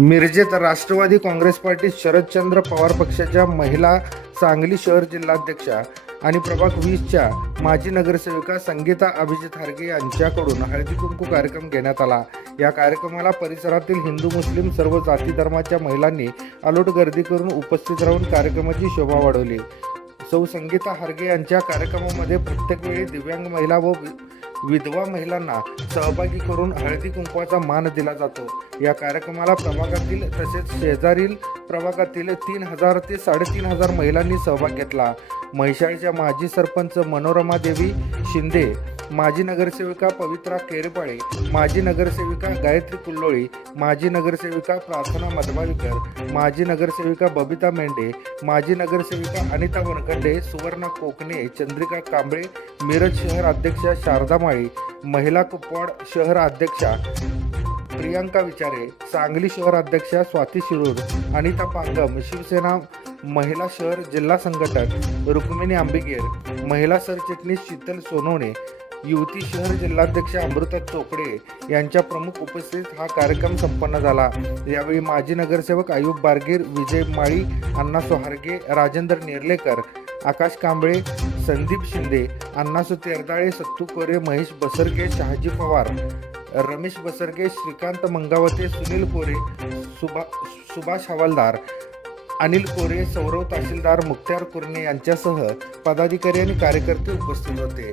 मिरजेत Rashtrawadi Congress party Sharadchandra Pawar पक्षाच्या महिला सांगली शहर जिल्हाध्यक्षा आणि प्रभाग वीसच्या माजी नगरसेविका संगीता अभिजित हारगे यांच्याकडून हळदी कुंकू कार्यक्रम घेण्यात आला. या कार्यक्रमाला परिसरातील हिंदू मुस्लिम सर्व जाती धर्माच्या महिलांनी अलोट गर्दी करून उपस्थित राहून कार्यक्रमाची शोभा वाढवली. सौ संगीता हारगे यांच्या कार्यक्रमामध्ये प्रत्येक वेळी दिव्यांग महिला व विधवा महिलांना सहभागी करून हळदी कुंकवाचा मान दिला जातो. या कार्यक्रमाला प्रभागातील तसेच शेजारील प्रभागातील तीन हजार ते साडेतीन हजार महिलांनी सहभाग घेतला. म्हैसाळच्या माजी सरपंच मनोरमा देवी शिंदे माजी नगरसेविका पवित्रा केरपाळे माजी नगरसेविका गायत्री कुल्लोळी माजी नगरसेविका प्रार्थना मधमावीकर माजी नगरसेविका बबिता मेंढे माजी नगरसेविका अनिता वनखंडे सुवर्णा कोकणे चंद्रिका कांबळे मिरज शहर अध्यक्षा शारदा माळी महिला कुपवाड शहर अध्यक्षा प्रियांका विचारे सांगली शहर अध्यक्षा स्वाती शिरूर अनिता पांगम शिवसेना महिला शहर जिल्हा संघटक रुक्मिणी आंबिगेर महिला सरचिटणीस शीतल सोनवणे युवती शहर जिल्हाध्यक्ष अमृता चोपडे यांच्या प्रमुख उपस्थितीत हा कार्यक्रम संपन्न झाला. यावेळी माजी नगरसेवक आयुब बारगीर विजय माळी अण्णा सोहार्गे राजेंद्र नेर्लेकर आकाश कांबळे संदीप शिंदे अण्णा सुतेरदाळे सत्तू कोरे महेश बसरगे शहाजी पवार रमेश बसरगे श्रीकांत मंगावते सुनील कोरे सुभा सुभाष हवालदार अनिल कोरे सौरव तहसीलदार मुख्तार कुर्णे यांच्यासह पदाधिकारी आणि कार्यकर्ते उपस्थित होते.